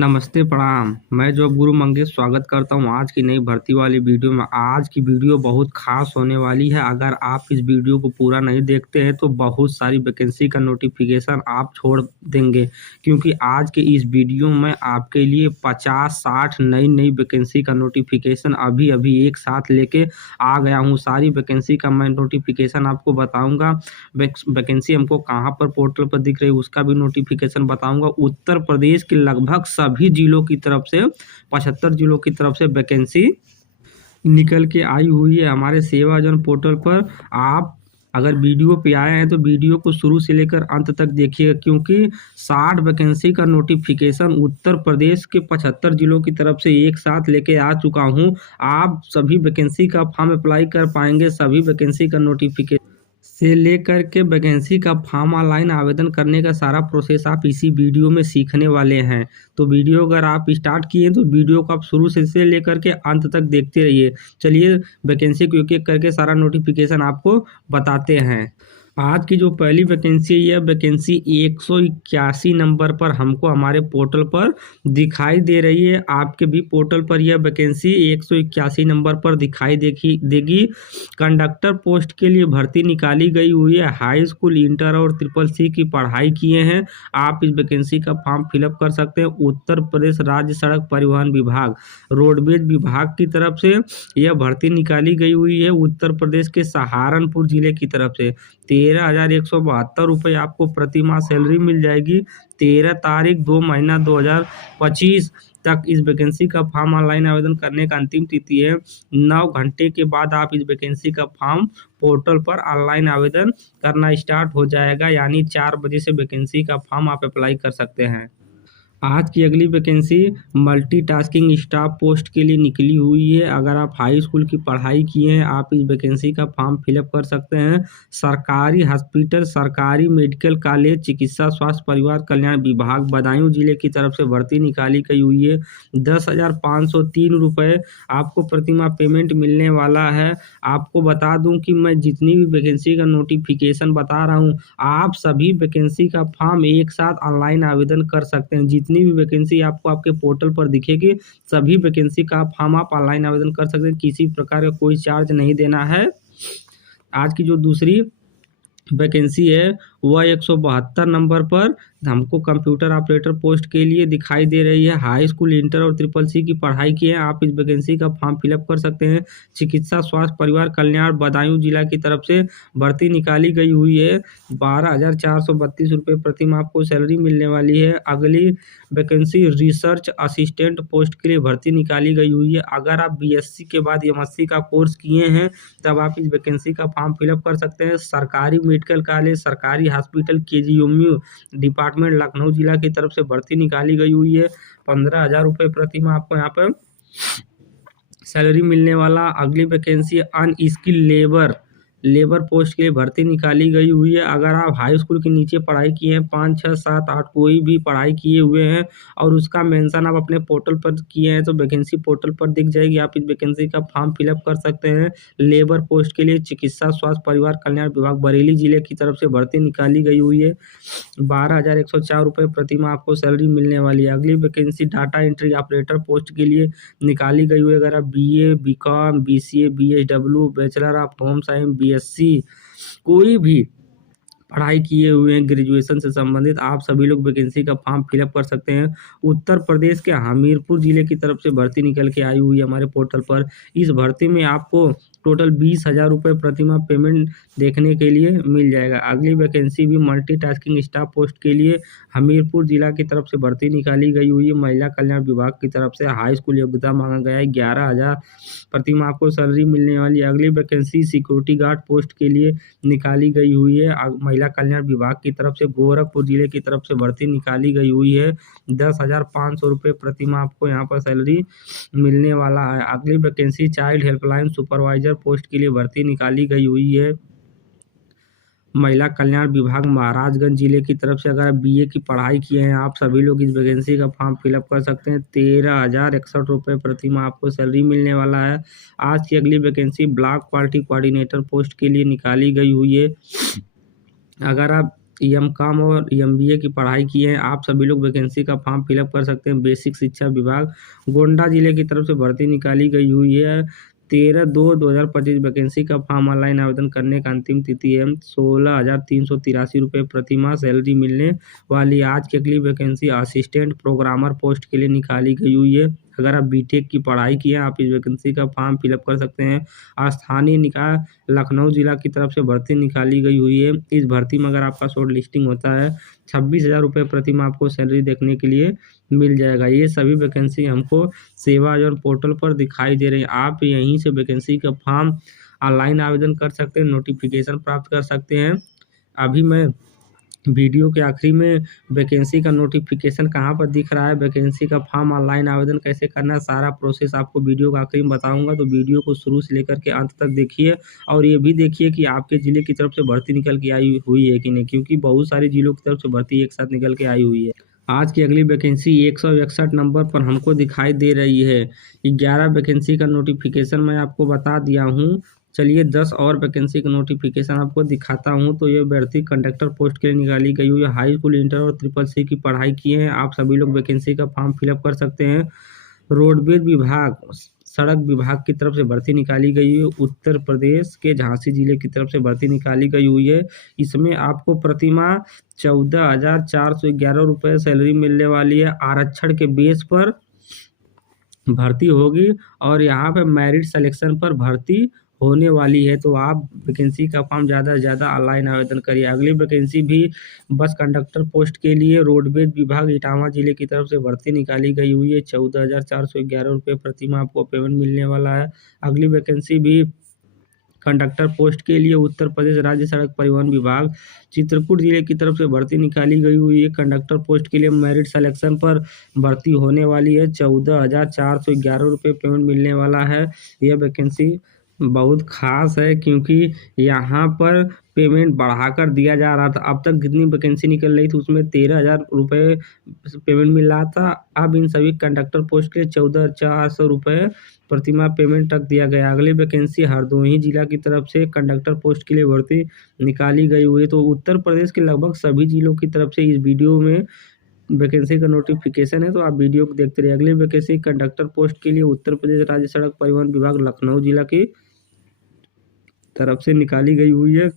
नमस्ते, प्रणाम। मैं जॉब गुरु मंगेश स्वागत करता हूँ आज की नई भर्ती वाली वीडियो में। आज की वीडियो बहुत खास होने वाली है। अगर आप इस वीडियो को पूरा नहीं देखते हैं तो बहुत सारी वैकेंसी का नोटिफिकेशन आप छोड़ देंगे, क्योंकि आज के इस वीडियो में आपके लिए 50-60 नई वैकेंसी का नोटिफिकेशन अभी एक साथ लेके आ गया हूँ। सारी वैकेंसी का मैं नोटिफिकेशन आपको बताऊँगा। वैकेंसी हमको कहाँ पर पोर्टल पर दिख रही है उसका भी नोटिफिकेशन बताऊँगा। उत्तर प्रदेश के लगभग सभी जिलों की तरफ से 75 जिलों की तरफ से वैकेंसी निकल के आई हुई है हमारे सेवाजन पोर्टल पर। आप अगर वीडियो पे आए हैं तो वीडियो को शुरू से लेकर अंत तक देखिएगा, क्योंकि 60 वैकेंसी का नोटिफिकेशन उत्तर प्रदेश के 75 जिलों की तरफ से एक साथ लेके आ चुका हूं। आप सभी वैकेंसी का फॉर्म अप्लाई कर पाएंगे। सभी वैकेंसी का नोटिफिकेशन से लेकर के वैकेंसी का फॉर्म ऑनलाइन आवेदन करने का सारा प्रोसेस आप इसी वीडियो में सीखने वाले हैं। तो वीडियो अगर आप स्टार्ट किए तो वीडियो को आप शुरू से लेकर के अंत तक देखते रहिए। चलिए वैकेंसी को एक एक करके सारा नोटिफिकेशन आपको बताते हैं। आज की जो पहली वैकेंसी है, यह वैकेंसी 181 नंबर पर हमको हमारे पोर्टल पर दिखाई दे रही है। आपके भी पोर्टल पर यह वैकेंसी 181 नंबर पर दिखाई देगी। कंडक्टर पोस्ट के लिए भर्ती निकाली गई हुई है। हाई स्कूल, इंटर और ट्रिपल सी की पढ़ाई किए हैं आप इस वैकेंसी का फॉर्म फिलअप कर सकते हैं। उत्तर प्रदेश राज्य सड़क परिवहन विभाग, रोडवेज विभाग की तरफ से यह भर्ती निकाली गई हुई है। उत्तर प्रदेश के सहारनपुर जिले की तरफ से 13,172 रुपये आपको प्रति माह सैलरी मिल जाएगी। 13 तारीख 2 महीना 2025 तक इस वैकेंसी का फॉर्म ऑनलाइन आवेदन करने का अंतिम तिथि है। 9 घंटे के बाद आप इस वैकेंसी का फॉर्म पोर्टल पर ऑनलाइन आवेदन करना स्टार्ट हो जाएगा, यानी 4 बजे से वैकेंसी का फॉर्म आप अप्लाई कर सकते हैं। आज की अगली वैकेंसी मल्टीटास्किंग स्टाफ पोस्ट के लिए निकली हुई है। अगर आप हाई स्कूल की पढ़ाई किए हैं आप इस वैकेंसी का फॉर्म फिलअप कर सकते हैं। सरकारी हॉस्पिटल, सरकारी मेडिकल कॉलेज, चिकित्सा स्वास्थ्य परिवार कल्याण विभाग, बदायूं जिले की तरफ से भर्ती निकाली गई हुई है। 10,503 रुपये आपको प्रतिमाह पेमेंट मिलने वाला है। आपको बता दूं कि मैं जितनी भी वैकेंसी का नोटिफिकेशन बता रहा हूं, आप सभी वैकेंसी का फॉर्म एक साथ ऑनलाइन आवेदन कर सकते हैं। जितनी भी वैकेंसी आपको आपके पोर्टल पर दिखेगी, सभी वैकेंसी का फॉर्म आप ऑनलाइन आवेदन कर सकते हैं। किसी प्रकार का कोई चार्ज नहीं देना है। आज की जो दूसरी वैकेंसी है वह 172 नंबर पर हमको कंप्यूटर ऑपरेटर पोस्ट के लिए दिखाई दे रही है। हाई स्कूल, इंटर और ट्रिपल सी की पढ़ाई की है आप इस वैकेंसी का फॉर्म फिलअप कर सकते हैं। चिकित्सा स्वास्थ्य परिवार कल्याण बदायूं जिला की तरफ से भर्ती निकाली गई हुई है। 12,432 रुपये प्रति माह आपको सैलरी मिलने वाली है। अगली वैकेंसी रिसर्च असिस्टेंट पोस्ट के लिए भर्ती निकाली गई हुई है। अगर आप BSc के बाद MSc का कोर्स किए हैं तब आप इस वैकेंसी का फॉर्म फिलअप कर सकते हैं। सरकारी मेडिकल कॉलेज, सरकारी हॉस्पिटल, KGMU डिपार्टमेंट लखनऊ जिला की तरफ से भर्ती निकाली गई हुई है। 15,000 रुपये प्रति माह आपको यहाँ पर सैलरी मिलने वाला। अगली वैकेंसी अनस्किल लेबर पोस्ट के लिए भर्ती निकाली गई हुई है। अगर आप हाई स्कूल के नीचे पढ़ाई किए हैं, 5, 6, 7, 8 कोई भी पढ़ाई किए हुए हैं और उसका मेंशन आप अपने पोर्टल पर किए हैं तो वैकेंसी पोर्टल पर दिख जाएगी। आप इस वैकेंसी का फॉर्म फिलअप कर सकते हैं। लेबर पोस्ट के लिए चिकित्सा स्वास्थ्य परिवार कल्याण विभाग बरेली जिले की तरफ से भर्ती निकाली गई हुई है। 12,104 रुपये प्रति माह आपको सैलरी मिलने वाली है। अगली vacancy data entry operator post के लिए निकाली गई हुई है। अगर आप BA, BCom, BCA, BSW, bachelor of home science, BSc कोई भी पढ़ाई किए हुए हैं ग्रेजुएशन से संबंधित, आप सभी लोग वैकेंसी का फॉर्म फिलअप कर सकते हैं। उत्तर प्रदेश के हमीरपुर जिले की तरफ से भर्ती निकल के आई हुई है हमारे पोर्टल पर। इस भर्ती में आपको टोटल 20,000 रुपये प्रति माह पेमेंट देखने के लिए मिल जाएगा। अगली वैकेंसी भी मल्टीटास्किंग स्टाफ पोस्ट के लिए हमीरपुर जिला की तरफ से भर्ती निकाली गई हुई है। महिला कल्याण विभाग की तरफ से हाई स्कूल योग्यता मांगा गया है। 11,000 प्रति माह आपको सैलरी मिलने वाली है। अगली वैकेंसी सिक्योरिटी गार्ड पोस्ट के लिए निकाली गई हुई है। महिला कल्याण विभाग की तरफ से गोरखपुर जिले की तरफ से भर्ती निकाली गई हुई है। 10,500 रुपये प्रति माह आपको यहाँ पर सैलरी मिलने वाला है। अगली vacancy child helpline supervisor post के लिए भर्ती निकाली गई हुई है। महिला कल्याण विभाग महाराजगंज जिले की तरफ से अगर आप BA की पढ़ाई किए हैं आप सभी लोग इस वैकेंसी का फॉर्म फिलअप कर सकते हैं। 13,061 रुपये प्रति माह आपको सैलरी मिलने वाला है। आज की अगली vacancy block quality coordinator post के लिए निकाली गई हुई है। अगर आप एम.कॉम और एम.बी.ए की पढ़ाई किए हैं आप सभी लोग वैकेंसी का फॉर्म फिलअप कर सकते हैं। बेसिक शिक्षा विभाग गोंडा जिले की तरफ से भर्ती निकाली गई हुई है। 13/2/2025 वैकेंसी का फॉर्म ऑनलाइन आवेदन करने का अंतिम तिथि है। 16,383 रुपये प्रतिमाह सैलरी मिलने वाली आज की अगली वैकेंसी असिस्टेंट प्रोग्रामर पोस्ट के लिए निकाली गई हुई है। अगर आप बीटेक की पढ़ाई किए हैं आप इस वैकेंसी का फॉर्म फिलअप कर सकते हैं। स्थानीय निकाय लखनऊ जिला की तरफ से भर्ती निकाली गई हुई है। इस भर्ती में अगर आपका शॉर्ट लिस्टिंग होता है 26,000 रुपये प्रति माह आपको सैलरी देखने के लिए मिल जाएगा। ये सभी वैकेंसी हमको सेवा और पोर्टल पर दिखाई दे रही है। आप यहीं से वैकेंसी का फॉर्म ऑनलाइन आवेदन कर सकते हैं, नोटिफिकेशन प्राप्त कर सकते हैं। अभी मैं वीडियो के आखिरी में वैकेंसी का नोटिफिकेशन कहाँ पर दिख रहा है, वैकेंसी का फॉर्म ऑनलाइन आवेदन कैसे करना है, सारा प्रोसेस आपको वीडियो के आखिरी में बताऊंगा। तो वीडियो को शुरू से लेकर के अंत तक देखिए और ये भी देखिए कि आपके ज़िले की तरफ से भर्ती निकल के आई हुई है कि नहीं, क्योंकि बहुत सारे जिलों की तरफ से भर्ती एक साथ निकल के आई हुई है। आज की अगली वैकेंसी 161 नंबर पर हमको दिखाई दे रही है। 11 वैकेंसी का नोटिफिकेशन मैं आपको बता दिया हूँ। चलिए 10 और वैकेंसी का नोटिफिकेशन आपको दिखाता हूँ। तो ये भर्ती कंडक्टर पोस्ट के लिए निकाली गई हुई है। हाई स्कूल, इंटर और ट्रिपल सी की पढ़ाई किए हैं आप सभी लोग वैकेंसी का फॉर्म फिलअप कर सकते हैं। रोडवेज विभाग, सड़क विभाग की तरफ से भर्ती निकाली गई है। उत्तर प्रदेश के झांसी जिले की तरफ से भर्ती निकाली गई हुई है। इसमें आपको प्रतिमाह 14,411 रुपये सैलरी मिलने वाली है। आरक्षण के बेस पर भर्ती होगी और यहाँ पे मेरिट सिलेक्शन पर भर्ती होने वाली है। तो आप वैकेंसी का फॉर्म ज़्यादा से ज़्यादा ऑनलाइन आवेदन करिए। अगली वैकेंसी भी बस कंडक्टर पोस्ट के लिए रोडवेज विभाग इटावा जिले की तरफ से भर्ती निकाली गई हुई है। 14,411 रुपये प्रति माह आपको पेमेंट मिलने वाला है। अगली वैकेंसी भी कंडक्टर पोस्ट के लिए उत्तर प्रदेश राज्य सड़क परिवहन विभाग चित्रकूट जिले की तरफ से भर्ती निकाली गई हुई है। कंडक्टर पोस्ट के लिए मेरिट सिलेक्शन पर भर्ती होने वाली है। 14,411 रुपये पेमेंट मिलने वाला है। यह वैकेंसी बहुत खास है क्योंकि यहाँ पर पेमेंट बढ़ाकर दिया जा रहा था। अब तक जितनी वैकेंसी निकल रही थी उसमें 13,000 रुपये पेमेंट मिल रहा था। अब इन सभी कंडक्टर पोस्ट के 14,400 रुपये प्रतिमाह पेमेंट तक दिया गया। अगली वैकेंसी हरदोई जिला की तरफ से कंडक्टर पोस्ट के लिए भर्ती निकाली गई हुई है। तो उत्तर प्रदेश के लगभग सभी जिलों की तरफ से इस वीडियो में वैकेंसी का नोटिफिकेशन है, तो आप वीडियो को देखते रहिए। अगली वैकेंसी कंडक्टर पोस्ट के लिए उत्तर प्रदेश राज्य सड़क परिवहन विभाग लखनऊ जिला की तरफ से निकाली गई हुई है।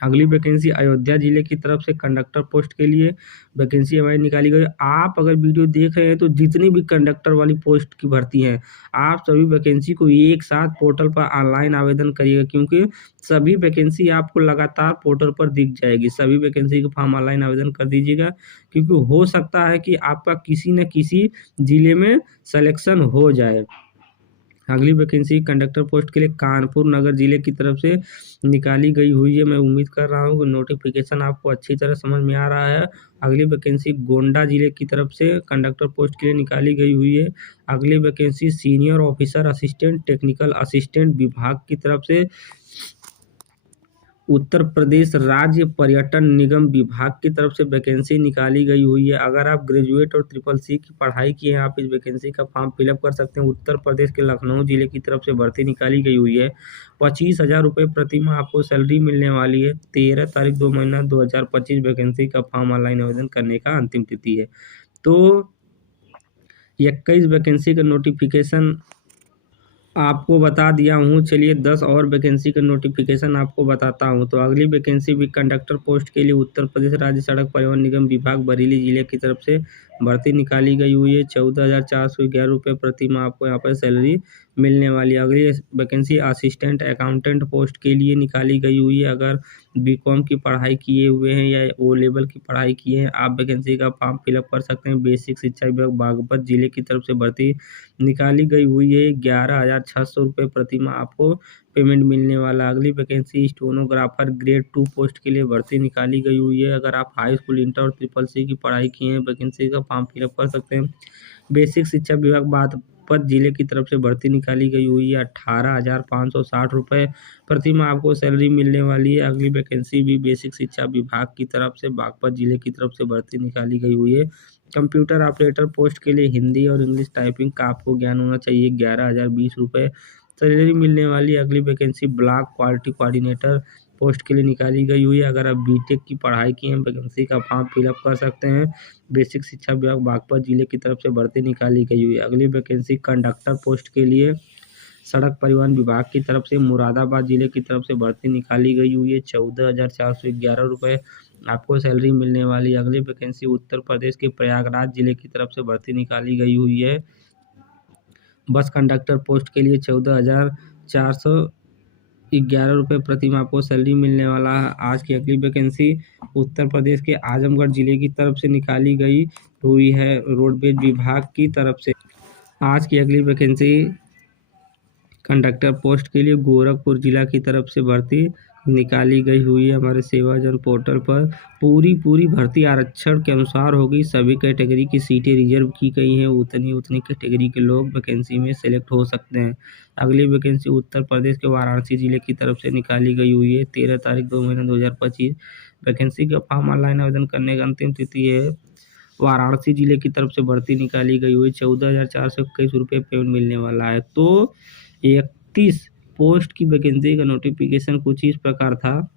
अगली वैकेंसी अयोध्या जिले की तरफ से कंडक्टर पोस्ट के लिए वैकेंसी हमारी निकाली गई। आप अगर वीडियो देख रहे हैं तो जितनी भी कंडक्टर वाली पोस्ट की भर्ती है आप सभी वैकेंसी को एक साथ पोर्टल पर ऑनलाइन आवेदन करिएगा, क्योंकि सभी वैकेंसी आपको लगातार पोर्टल पर दिख जाएगी। सभी वैकेंसी का फॉर्म ऑनलाइन आवेदन कर दीजिएगा, क्योंकि हो सकता है कि आपका किसी न किसी जिले में सिलेक्शन हो जाए। अगली वैकेंसी कंडक्टर पोस्ट के लिए कानपुर नगर जिले की तरफ से निकाली गई हुई है। मैं उम्मीद कर रहा हूँ कि नोटिफिकेशन आपको अच्छी तरह समझ में आ रहा है। अगली वैकेंसी गोंडा जिले की तरफ से कंडक्टर पोस्ट के लिए निकाली गई हुई है। अगली vacancy senior officer assistant technical assistant विभाग की तरफ से उत्तर प्रदेश राज्य पर्यटन निगम विभाग की तरफ से वैकेंसी निकाली गई हुई है। अगर आप ग्रेजुएट और ट्रिपल सी की पढ़ाई किए हैं आप इस वैकेंसी का फॉर्म फिलअप कर सकते हैं। उत्तर प्रदेश के लखनऊ जिले की तरफ से भर्ती निकाली गई हुई है। 25,000 रुपये प्रति माह आपको सैलरी मिलने वाली है। 13 तारीख 2 महीना 2025 वैकेंसी का फॉर्म ऑनलाइन आवेदन करने का अंतिम तिथि है। तो 21 वैकेंसी का नोटिफिकेशन आपको बता दिया हूँ। चलिए 10 और वैकेंसी का नोटिफिकेशन आपको बताता हूँ। तो अगली वैकेंसी भी कंडक्टर पोस्ट के लिए उत्तर प्रदेश राज्य सड़क परिवहन निगम विभाग बरेली जिले की तरफ से भर्ती निकाली गई हुई है। 14,411 रुपये प्रति माह आपको यहाँ पर सैलरी मिलने वाली है। अगली वैकेंसी असिस्टेंट अकाउंटेंट पोस्ट के लिए निकाली गई हुई है। अगर बीकॉम की पढ़ाई किए हुए हैं या ओ लेवल की पढ़ाई किए हैं आप वैकेंसी का फॉर्म फिलअप कर सकते हैं। बेसिक शिक्षा विभाग बागपत जिले की तरफ से भर्ती निकाली गई हुई है। 11,600 रुपये प्रति माह आपको पेमेंट मिलने वाला। अगली वैकेंसी स्टेनोग्राफर ग्रेड 2 पोस्ट के लिए भर्ती निकाली गई हुई है। अगर आप हाई स्कूल, इंटर और ट्रिपल सी की पढ़ाई किए हैं वैकेंसी का फॉर्म फिलअप कर सकते हैं। बेसिक शिक्षा विभाग बागपत जिले की तरफ से भर्ती निकाली गई हुई है। 18,560 रुपये प्रति माह आपको सैलरी मिलने वाली है। अगली वैकेंसी भी बेसिक शिक्षा विभाग की तरफ से बागपत जिले की तरफ से भर्ती निकाली गई हुई है। कंप्यूटर ऑपरेटर पोस्ट के लिए हिंदी और इंग्लिश टाइपिंग का आपको ज्ञान होना चाहिए। 11,020 रुपये सैलरी मिलने वाली। अगली vacancy block quality coordinator post के लिए निकाली गई हुई है। अगर आप बीटेक की पढ़ाई की हैं, वैकेंसी का फॉर्म फिलअप कर सकते हैं। बेसिक शिक्षा विभाग बागपत जिले की तरफ से भर्ती निकाली गई हुई है। अगली वैकेंसी कंडक्टर पोस्ट के लिए सड़क परिवहन विभाग की तरफ से मुरादाबाद जिले की तरफ से भर्ती निकाली गई हुई है। 14,411 रुपये आपको सैलरी मिलने वाली है। अगली वैकेंसी उत्तर प्रदेश के प्रयागराज जिले की तरफ से भर्ती निकाली गई हुई है। बस कंडक्टर पोस्ट के लिए 14,411 रुपये प्रति माह आपको सैलरी मिलने वाला है। आज की अगली वैकेंसी उत्तर प्रदेश के आजमगढ़ जिले की तरफ से निकाली गई हुई है, रोडवेज विभाग की तरफ से। आज की अगली वैकेंसी कंडक्टर पोस्ट के लिए गोरखपुर जिला की तरफ से भर्ती निकाली गई हुई है। हमारे सेवाजन पोर्टल पर पूरी भर्ती आरक्षण के अनुसार होगी। सभी कैटेगरी की सीटें रिजर्व की गई हैं। उतनी कैटेगरी के लोग वैकेंसी में सेलेक्ट हो सकते हैं। अगली वैकेंसी उत्तर प्रदेश के वाराणसी जिले की तरफ से निकाली गई हुई है। 13 तारीख 2 महीना 2025 वैकेंसी का फॉर्म ऑनलाइन आवेदन करने का अंतिम तिथि है। वाराणसी जिले की तरफ से भर्ती निकाली गई हुई 14,421 रुपये पेमेंट मिलने वाला है। तो 31 पोस्ट की वैकेंसी का नोटिफिकेशन कुछ इस प्रकार था।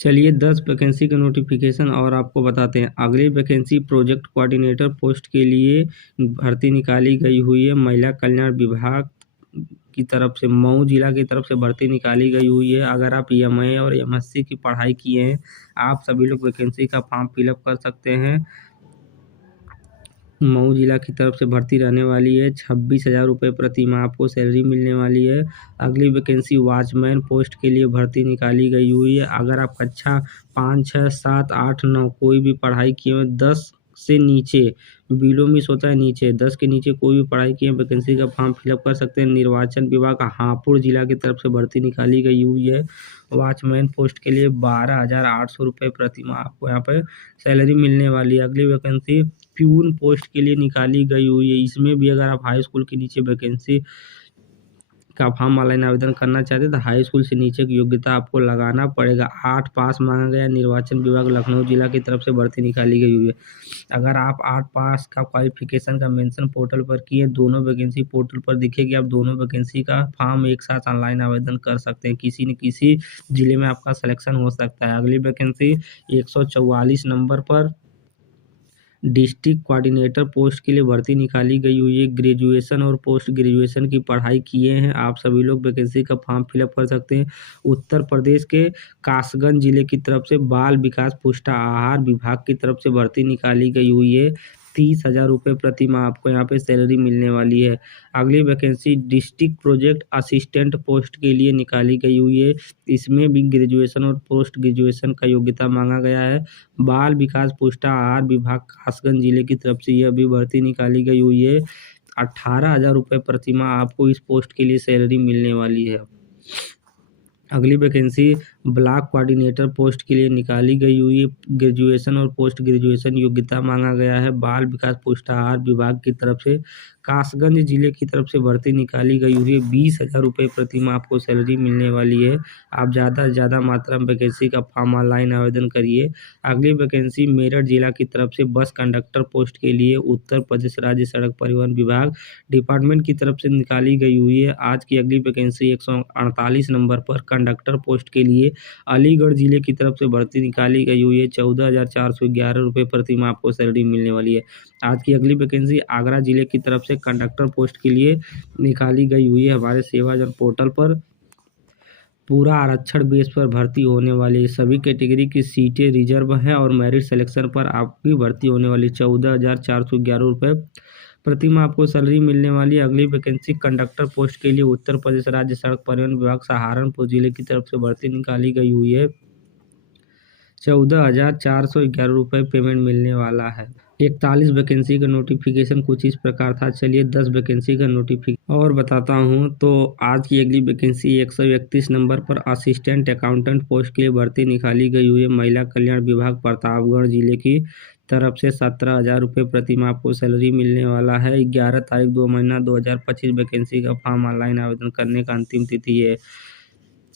चलिए 10 वैकेंसी का नोटिफिकेशन और आपको बताते हैं। अगली वैकेंसी प्रोजेक्ट कोऑर्डिनेटर पोस्ट के लिए भर्ती निकाली गई हुई है। महिला कल्याण विभाग की तरफ से मऊ जिला की तरफ से भर्ती निकाली गई हुई है। अगर आप एमए और एमएससी की पढ़ाई किए हैं, आप सभी लोग वैकेंसी का फॉर्म फिलअप कर सकते हैं। मऊ जिला की तरफ से भर्ती रहने वाली है। 26,000 रुपये प्रति माह आपको सैलरी मिलने वाली है। अगली वैकेंसी वॉचमैन पोस्ट के लिए भर्ती निकाली गई हुई है। अगर आप कक्षा 5, 6, 7, 8, 9 कोई भी पढ़ाई किए हुए 10 से नीचे, बिलो मिस होता है नीचे, 10 के नीचे कोई भी पढ़ाई किए वैकेंसी का फॉर्म फिलअप कर सकते हैं। निर्वाचन विभाग हापुड़ जिला की तरफ से भर्ती निकाली गई हुई है। वॉचमैन पोस्ट के लिए 12,800 रुपये प्रति माह आपको यहाँ पर सैलरी मिलने वाली है। अगली वैकेंसी प्यून पोस्ट के लिए निकाली गई हुई है। इसमें भी अगर आप हाई स्कूल के नीचे वैकेंसी का फॉर्म ऑनलाइन आवेदन करना चाहते हैं तो हाई स्कूल से नीचे की योग्यता आपको लगाना पड़ेगा। 8 पास मांगा गया। निर्वाचन विभाग लखनऊ जिला की तरफ से भर्ती निकाली गई हुई है। अगर आप 8 पास का क्वालिफिकेशन का मेंशन पोर्टल पर किए, दोनों वैकेंसी पोर्टल पर दिखेगी। आप दोनों वैकेंसी का फॉर्म एक साथ ऑनलाइन आवेदन कर सकते हैं। किसी न किसी जिले में आपका सिलेक्शन हो सकता है। अगली वैकेंसी 144 नंबर पर डिस्ट्रिक्ट कोऑर्डिनेटर पोस्ट के लिए भर्ती निकाली गई हुई है। ग्रेजुएशन और पोस्ट ग्रेजुएशन की पढ़ाई किए हैं आप सभी लोग वैकेंसी का फॉर्म फिलअप कर सकते हैं। उत्तर प्रदेश के कासगंज जिले की तरफ से बाल विकास पुष्टाहार विभाग की तरफ से भर्ती निकाली गई हुई है। 30,000 रुपये प्रति माह आपको यहाँ पे सैलरी मिलने वाली है। अगली vacancy district project assistant post के लिए निकाली गई हुई है। इसमें भी ग्रेजुएशन और पोस्ट ग्रेजुएशन का योग्यता मांगा गया है। बाल विकास पुष्टाहार विभाग कासगंज जिले की तरफ से यह भी भर्ती निकाली गई हुई है। 18,000 रुपये प्रति माह आपको इस पोस्ट के लिए सैलरी मिलने वाली है। अगली वैकेंसी ब्लॉक कोऑर्डिनेटर पोस्ट के लिए निकाली गई हुई है। ग्रेजुएशन और पोस्ट ग्रेजुएशन योग्यता मांगा गया है। बाल विकास पुष्टाहार विभाग की तरफ से कासगंज जिले की तरफ से भर्ती निकाली गई हुई है। 20,000 रुपये प्रति माह आपको सैलरी मिलने वाली है। आप ज़्यादा से ज़्यादा मात्रा में वैकेंसी का फॉर्म ऑनलाइन आवेदन करिए। अगली वैकेंसी मेरठ जिला की तरफ से बस कंडक्टर पोस्ट के लिए उत्तर प्रदेश राज्य सड़क परिवहन विभाग डिपार्टमेंट की तरफ से निकाली गई हुई है। आज की अगली वैकेंसी 148 नंबर पर कंडक्टर पोस्ट के लिए अलीगढ़ जिले की तरफ से भर्ती निकाली गई हुई है। 14,411 रुपये प्रति माह आपको सैलरी मिलने वाली है। आज की अगली वैकेंसी आगरा जिले की तरफ से कंडक्टर पोस्ट के लिए निकाली गई हुई है। हमारे सेवाजन पोर्टल पर पूरा आरक्षण बेस पर भर्ती होने वाली सभी कैटेगरी की सीटें रिजर्व हैं और मेरिट सिलेक्शन पर आपकी भर्ती होने वाली 14,411 रुपये प्रति माह आपको सैलरी मिलने वाली है। अगली वैकेंसी कंडक्टर पोस्ट के लिए उत्तर प्रदेश राज्य सड़क परिवहन विभाग सहारनपुर जिले की तरफ से भर्ती निकाली गई हुई है। 14,411 रुपये पेमेंट मिलने वाला है। 41 वैकेंसी का नोटिफिकेशन कुछ इस प्रकार था। चलिए 10 वैकेंसी का नोटिफिकेशन और बताता हूं। तो आज की अगली वैकेंसी 131 नंबर पर असिस्टेंट अकाउंटेंट पोस्ट के लिए भर्ती निकाली गई हुई है। महिला कल्याण विभाग प्रतापगढ़ जिले की तरफ से 17,000 रुपये प्रति माह आपको सैलरी मिलने वाला है। 11 तारीख 2 महीना 2025 वैकेंसी का फॉर्म ऑनलाइन आवेदन करने का अंतिम तिथि है।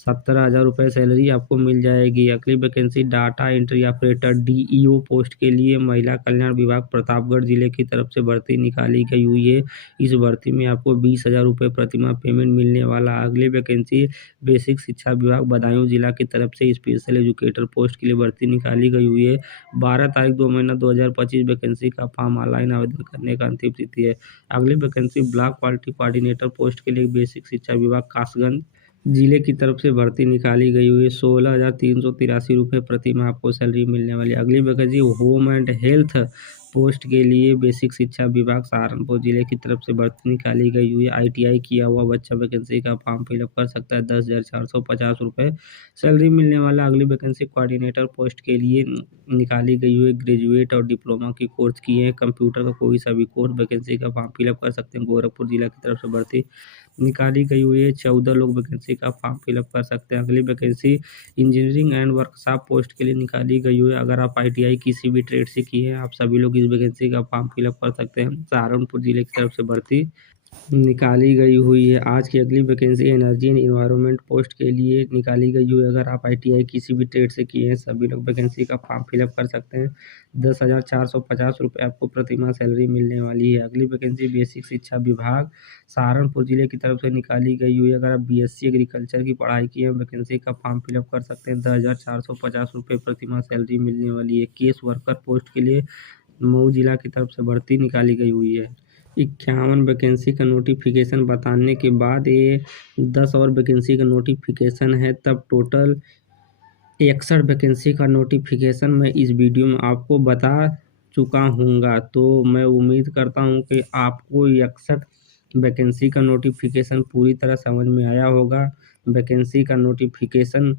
17,000 रुपये सैलरी आपको मिल जाएगी। अगली vacancy data entry operator DEO post के लिए महिला कल्याण विभाग प्रतापगढ़ जिले की तरफ से भर्ती निकाली गई हुई है। इस भर्ती में आपको 20,000 रुपये प्रतिमाह पेमेंट मिलने वाला। अगली वैकेंसी बेसिक शिक्षा विभाग बदायूं जिला की तरफ से स्पेशल एजुकेटर पोस्ट के लिए भर्ती निकाली गई हुई है। 12 तारीख 2 महीना 2025 वैकेंसी का फॉर्म ऑनलाइन आवेदन करने का अंतिम तिथि है। अगली vacancy block quality coordinator post के लिए बेसिक शिक्षा विभाग कासगंज जिले की तरफ से भर्ती निकाली गई हुई है। 16,383 रुपये प्रतिमाह आपको सैलरी मिलने वाली है। अगली vacancy home and health post के लिए बेसिक शिक्षा विभाग सहारनपुर जिले की तरफ से भर्ती निकाली गई हुई है। ITI किया हुआ बच्चा वैकेंसी का फॉर्म फिलअप कर सकता है। 10,450 रुपये सैलरी मिलने वाला। अगली वैकेंसी कोऑर्डिनेटर पोस्ट के लिए निकाली गई हुई है। ग्रेजुएट और डिप्लोमा की कोर्स किए हैं, कंप्यूटर का कोई सा भी कोर्स वैकेंसी का फॉर्म फिलअप कर सकते हैं। गोरखपुर जिला की तरफ से भर्ती निकाली गई हुई है। 14 लोग वैकेंसी का फॉर्म फिलअप कर सकते हैं। अगली vacancy engineering and workshop post के लिए निकाली गई हुई है। अगर आप ITI किसी भी ट्रेड से किए हैं, आप सभी लोग इस वैकेंसी का फॉर्म फिलअप कर सकते हैं। सहारनपुर जिले की तरफ से भर्ती निकाली गई हुई है। आज की अगली vacancy energy and environment post के लिए निकाली गई हुई है। अगर आप ITI किसी भी ट्रेड से किए हैं, सभी लोग वैकेंसी का फॉर्म फिलअप कर सकते हैं। 10,450 रुपये आपको प्रतिमाह सैलरी मिलने वाली है। अगली वैकेंसी बेसिक शिक्षा विभाग सहारनपुर जिले की तरफ से निकाली गई हुई है। अगर आप BSc एग्रीकल्चर की पढ़ाई की है, वैकेंसी का फॉर्म फिलअप कर सकते हैं। 10,450 रुपये प्रतिमाह सैलरी मिलने वाली है। केस वर्कर पोस्ट के लिए मऊ जिला की तरफ से भर्ती निकाली गई हुई है। 51 वैकेंसी का नोटिफिकेशन बताने के बाद ये 10 और वैकेंसी का नोटिफिकेशन है, तब टोटल 61 वैकेंसी का नोटिफिकेशन मैं इस वीडियो में आपको बता चुका हूँगा। तो मैं उम्मीद करता हूँ कि आपको 61 वैकेंसी का नोटिफिकेशन पूरी तरह समझ में आया होगा। वैकेंसी का नोटिफिकेशन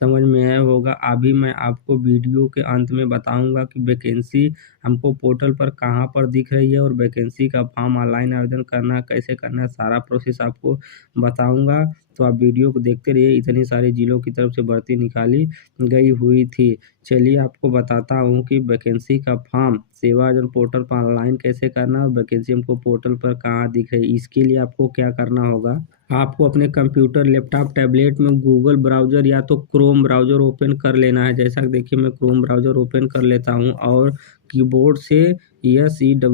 समझ में आया होगा। अभी मैं आपको वीडियो के अंत में बताऊंगा कि वैकेंसी हमको पोर्टल पर कहां पर दिख रही है और वैकेंसी का फॉर्म ऑनलाइन आवेदन करना कैसे करना है, सारा प्रोसेस आपको बताऊंगा। तो आप वीडियो को देखते रहिए। इतनी सारी जिलों की तरफ से भर्ती निकाली गई हुई थी। चलिए आपको बताता हूँ कि वैकेंसी का फॉर्म सेवा आयोजन पोर्टल पर ऑनलाइन कैसे करना है, वैकेंसी हमको पोर्टल पर कहाँ दिख रही है। इसके लिए आपको क्या करना होगा, आपको अपने कंप्यूटर, लैपटॉप, टैबलेट में गूगल ब्राउज़र या तो क्रोम ब्राउज़र ओपन कर लेना है। जैसा कि देखिए मैं क्रोम ब्राउज़र ओपन कर लेता हूं और कीबोर्ड से SEWAYOJAN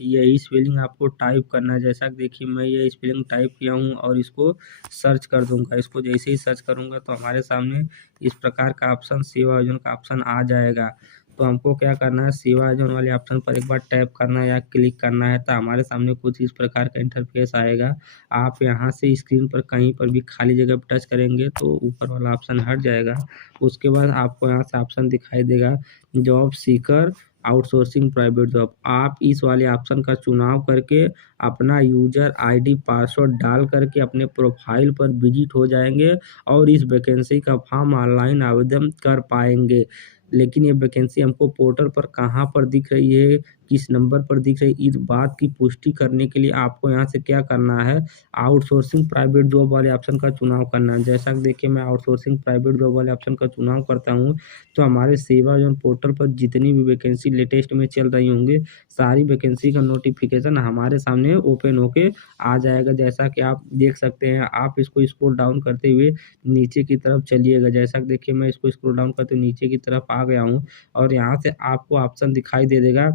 यही स्पेलिंग आपको टाइप करना है। जैसा कि देखिए मैं ये स्पेलिंग टाइप किया हूं और इसको सर्च कर दूंगा। इसको जैसे ही सर्च करूंगा तो हमारे सामने इस प्रकार का ऑप्शन सेवा आयोजन का ऑप्शन आ जाएगा। तो हमको क्या करना है, सेवा आयोजन वाले ऑप्शन पर एक बार टैप करना है या क्लिक करना है, तो हमारे सामने कुछ इस प्रकार का इंटरफेस आएगा। आप यहाँ से स्क्रीन पर कहीं पर भी खाली जगह पर टच करेंगे तो ऊपर वाला ऑप्शन हट जाएगा। उसके बाद आपको यहाँ से ऑप्शन दिखाई देगा job seeker outsourcing private job. आप इस वाले ऑप्शन का चुनाव करके अपना यूजर ID पासवर्ड डाल करके अपने प्रोफाइल पर विजिट हो जाएंगे और इस वैकेंसी का फॉर्म ऑनलाइन आवेदन कर पाएंगे। लेकिन ये वैकेंसी हमको पोर्टल पर कहाँ पर दिख रही है, किस नंबर पर दिख रही है, इस बात की पुष्टि करने के लिए आपको यहाँ से क्या करना है, आउटसोर्सिंग प्राइवेट जॉब वाले ऑप्शन का चुनाव करना है। जैसा कि देखिए मैं आउटसोर्सिंग प्राइवेट जॉब वाले ऑप्शन का चुनाव करता हूँ तो हमारे सेवा जोन पोर्टल पर जितनी भी वैकेंसी लेटेस्ट में चल रही होंगे, सारी वैकेंसी का नोटिफिकेशन हमारे सामने ओपन होके आ जाएगा। जैसा कि आप देख सकते हैं, आप इसको स्क्रॉल डाउन करते हुए नीचे की तरफ चलिएगा। जैसा कि देखिए मैं इसको स्क्रॉल डाउन करते हुए नीचे की तरफ आ गया हूँ और यहाँ से आपको ऑप्शन दिखाई दे देगा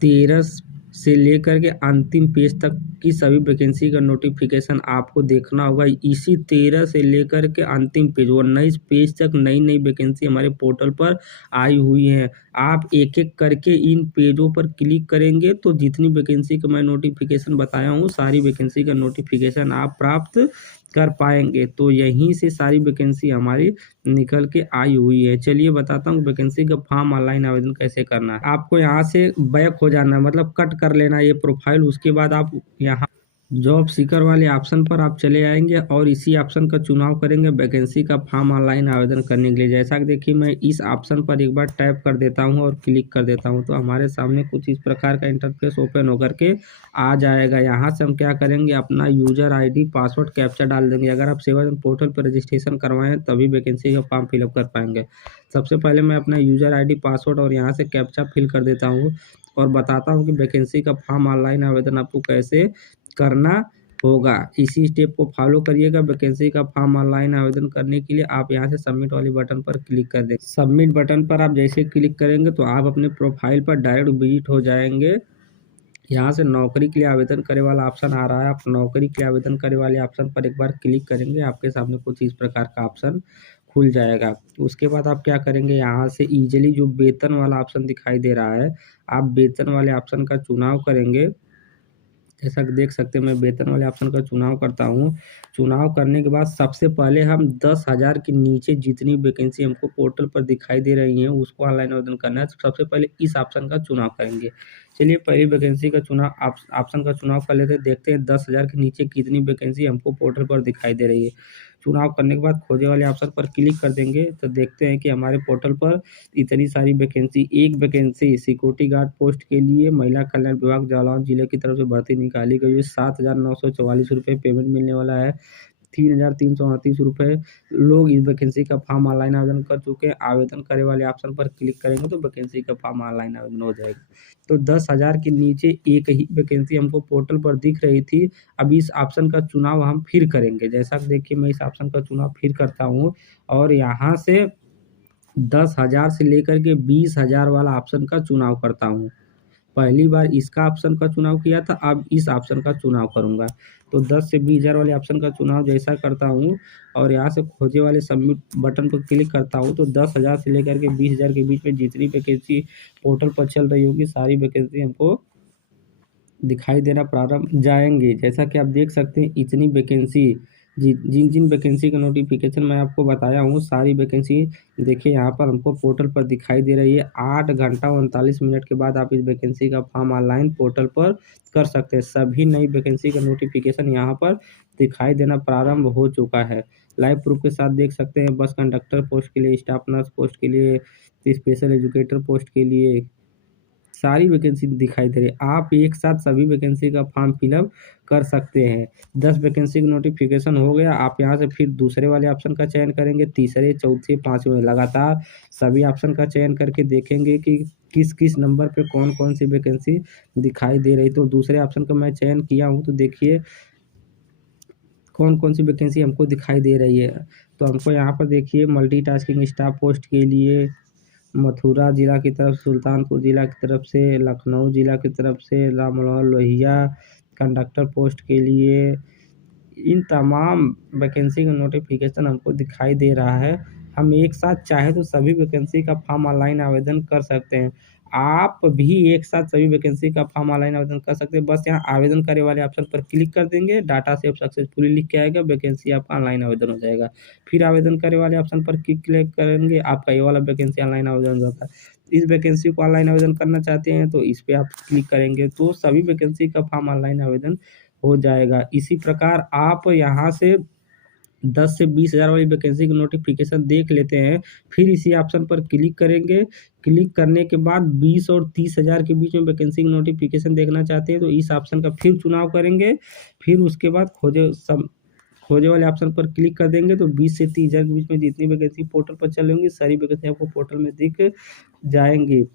13 से लेकर के अंतिम पेज तक की सभी वैकेंसी का नोटिफिकेशन आपको देखना होगा। इसी 13 से लेकर के अंतिम पेज 19 पेज तक नई नई वैकेंसी हमारे पोर्टल पर आई हुई हैं। आप एक एक करके इन पेजों पर क्लिक करेंगे तो जितनी वैकेंसी का मैं नोटिफिकेशन बताया हूँ, सारी वैकेंसी का नोटिफिकेशन आप प्राप्त कर पाएंगे। तो यहीं से सारी वैकेंसी हमारी निकल के आई हुई है। चलिए बताता हूँ वैकेंसी का फॉर्म ऑनलाइन आवेदन कैसे करना है। आपको यहाँ से बैक हो जाना है, मतलब कट कर लेना है ये प्रोफाइल। उसके बाद आप यहाँ जॉब सीकर वाले ऑप्शन पर आप चले आएंगे और इसी ऑप्शन का चुनाव करेंगे वैकेंसी का फॉर्म ऑनलाइन आवेदन करने के लिए। जैसा कि देखिए मैं इस ऑप्शन पर एक बार टैप कर देता हूं और क्लिक कर देता हूं तो हमारे सामने कुछ इस प्रकार का इंटरफेस ओपन होकर के आ जाएगा। यहाँ से हम क्या करेंगे, अपना यूजर ID पासवर्ड कैप्चा डाल देंगे। अगर आप सेवा पोर्टल पर रजिस्ट्रेशन करवाएं तभी वैकेंसी का फॉर्म फिलअप कर पाएंगे। सबसे पहले मैं अपना यूजर ID पासवर्ड और यहाँ से कैप्चा फिल कर देता हूँ और बताता हूँ कि वैकेंसी का फॉर्म ऑनलाइन आवेदन आपको कैसे करना होगा। इसी स्टेप को फॉलो करिएगा। वैकेंसी का फॉर्म ऑनलाइन आवेदन करने के लिए आप यहाँ से सबमिट वाली बटन पर क्लिक कर दें। सबमिट बटन पर आप जैसे क्लिक करेंगे तो आप अपने प्रोफाइल पर डायरेक्ट विजिट हो जाएंगे। यहाँ से नौकरी के लिए आवेदन करे वाला ऑप्शन आ रहा है, आप नौकरी के लिए आवेदन करे वाले ऑप्शन पर एक बार क्लिक करेंगे, आपके सामने कुछ इस प्रकार का ऑप्शन खुल जाएगा। उसके बाद आप क्या करेंगे, यहाँ से ईजिली जो वेतन वाला ऑप्शन दिखाई दे रहा है, आप वेतन वाले ऑप्शन का चुनाव करेंगे। जैसा कि देख सकते हैं मैं वेतन वाले ऑप्शन का चुनाव करता हूँ। चुनाव करने के बाद सबसे पहले हम 10,000 के नीचे जितनी वैकेंसी हमको पोर्टल पर दिखाई दे रही हैं उसको ऑनलाइन आवेदन करना है। तो सबसे पहले इस ऑप्शन का चुनाव करेंगे। चलिए पहली वैकेंसी का चुनाव ऑप्शन का चुनाव कर लेते हैं। देखते हैं 10,000 के नीचे कितनी वैकेंसी हमको पोर्टल पर दिखाई दे रही है। चुनाव करने के बाद खोजे वाले ऑप्शन पर क्लिक कर देंगे तो देखते हैं कि हमारे पोर्टल पर इतनी सारी वैकेंसी, एक वैकेंसी सिक्योरिटी गार्ड पोस्ट के लिए महिला कल्याण विभाग जालौन जिले की तरफ से भर्ती निकाली गई है। 7,944 रुपये पेमेंट मिलने वाला है। 3,338 रुपये लोग इस वैकेंसी का फॉर्म ऑनलाइन आवेदन कर चुके हैं। आवेदन करे वाले ऑप्शन पर क्लिक करेंगे तो वैकेंसी का फॉर्म ऑनलाइन आवेदन हो जाएगा। तो 10,000 के नीचे एक ही वैकेंसी हमको पोर्टल पर दिख रही थी। अब इस ऑप्शन का चुनाव हम फिर करेंगे। जैसा कि देखिए मैं इस ऑप्शन का चुनाव फिर करता हूँ और यहाँ से 10,000 से लेकर के 20,000 वाला ऑप्शन का चुनाव करता हूँ। पहली बार इसका ऑप्शन का चुनाव किया था, अब इस ऑप्शन का चुनाव करूँगा। तो 10 से 20,000 वाले ऑप्शन का चुनाव जैसा करता हूँ और यहाँ से खोजे वाले सबमिट बटन पर क्लिक करता हूँ तो 10,000 से लेकर के 20,000 के बीच में जितनी वैकेंसी पोर्टल पर चल रही होगी सारी वैकेंसी हमको दिखाई देना प्रारंभ जाएंगे। जैसा कि आप देख सकते हैं इतनी वैकेंसी जिन जिन वैकेंसी का नोटिफिकेशन मैं आपको बताया हूँ सारी वैकेंसी देखिए यहाँ पर हमको पोर्टल पर दिखाई दे रही है। 8 घंटा 39 मिनट के बाद आप इस वैकेंसी का फॉर्म ऑनलाइन पोर्टल पर कर सकते हैं। सभी नई वैकेंसी का नोटिफिकेशन यहाँ पर दिखाई देना प्रारंभ हो चुका है। लाइव प्रूफ के साथ देख सकते हैं बस कंडक्टर पोस्ट के लिए, स्टाफ नर्स पोस्ट के लिए, स्पेशल एजुकेटर पोस्ट के लिए सारी वैकेंसी दिखाई दे रही है। आप एक साथ सभी वैकेंसी का फॉर्म फिलअप कर सकते हैं। 10 वैकेंसी का नोटिफिकेशन हो गया। आप यहाँ से फिर दूसरे वाले ऑप्शन का चयन करेंगे, तीसरे, चौथे, पाँचवें लगातार सभी ऑप्शन का चयन करके देखेंगे कि किस किस नंबर पे कौन कौन सी वैकेंसी दिखाई दे रही। तो दूसरे ऑप्शन का मैं चयन किया हूँ तो देखिए कौन कौन सी वैकेंसी हमको दिखाई दे रही है। तो हमको यहाँ पर देखिए मल्टीटास्किंग स्टाफ पोस्ट के लिए मथुरा जिला की तरफ, सुल्तानपुर जिला की तरफ से, लखनऊ जिला की तरफ से, राममनोहर लोहिया कंडक्टर पोस्ट के लिए इन तमाम वैकेंसी का नोटिफिकेशन हमको दिखाई दे रहा है। हम एक साथ चाहे तो सभी वैकेंसी का फॉर्म ऑनलाइन आवेदन कर सकते हैं। आप भी एक साथ सभी वैकेंसी का फॉर्म ऑनलाइन आवेदन कर सकते हैं। बस यहाँ आवेदन करे वाले ऑप्शन पर क्लिक कर देंगे, डाटा सेव सक्सेसफुली लिख के आएगा, वैकेंसी आपका ऑनलाइन आवेदन हो जाएगा। फिर आवेदन करे वाले ऑप्शन पर क्लिक करेंगे, आपका ये वाला वैकेंसी ऑनलाइन आवेदन हो जाता है। इस वैकेंसी को ऑनलाइन आवेदन करना चाहते हैं तो इस पर आप क्लिक करेंगे तो सभी वैकेंसी का फॉर्म ऑनलाइन आवेदन हो जाएगा। इसी प्रकार आप यहाँ से 10 से 20,000 वाली वैकेंसी की नोटिफिकेशन देख लेते हैं। फिर इसी ऑप्शन पर क्लिक करेंगे। क्लिक करने के बाद 20 और 30,000 के बीच में वैकेंसी की नोटिफिकेशन देखना चाहते हैं तो इस ऑप्शन का फिर चुनाव करेंगे। फिर उसके बाद खोजे वाले ऑप्शन पर क्लिक कर देंगे तो 20 से 30,000 के बीच में जितनी वैकेंसी पोर्टल पर चल रही होंगी सारी वैकेंसी आपको पोर्टल में दिख जाएंगी।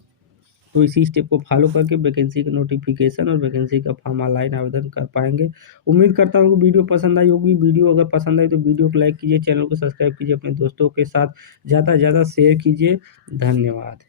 तो इसी स्टेप को फॉलो करके वैकेंसी का नोटिफिकेशन और वैकेंसी का फॉर्म ऑनलाइन आवेदन कर पाएंगे। उम्मीद करता हूँ कि वीडियो पसंद आई होगी। वीडियो अगर पसंद आई तो वीडियो को लाइक कीजिए, चैनल को सब्सक्राइब कीजिए, अपने दोस्तों के साथ ज़्यादा से ज़्यादा शेयर कीजिए। धन्यवाद।